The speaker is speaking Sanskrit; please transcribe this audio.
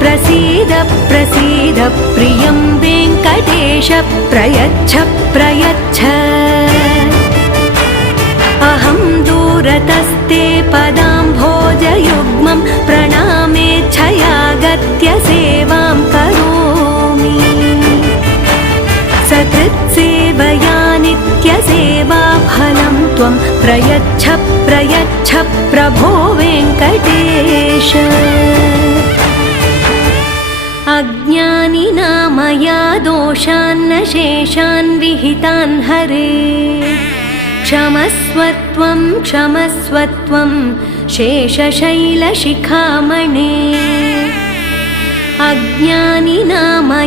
प्रसीद प्रसीद प्रियं वेङ्कटेश प्रयच्छ प्रयच्छ अहं दूरतस्ते पदाम्भोजयुग्मं प्रणामेच्छयागत्य सेवां करोमि सकृत्सेवया नित्यसेवाफलं त्वं प्रयच्छ प्रयच्छ प्रभो वेङ्कटेश अज्ञानिना मया दोषान्न शेषान् विहितान् हरे क्षमस्वत्वं क्षमस्वत्वं शेषशैलशिखामणे अज्ञानिना